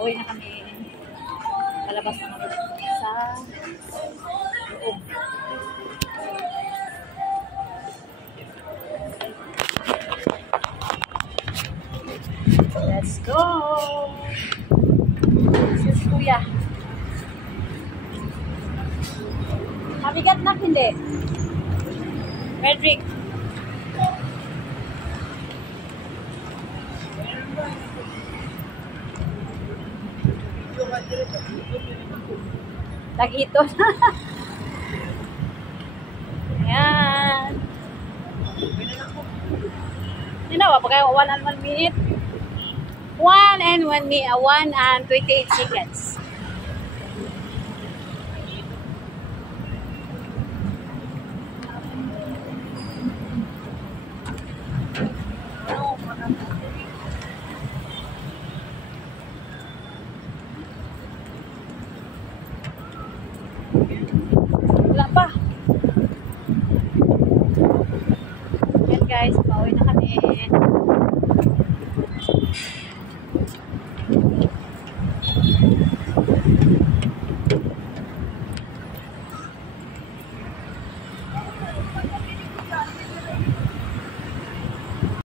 Pauwi na kami. Palabas na kami sa loob. Let's go! This is Kuya. Mabigat na, hindi? Frederick. Tag-ito na. Ayan. Ginawa pa kayo 1 and 1 minute. 1 and 28 seconds.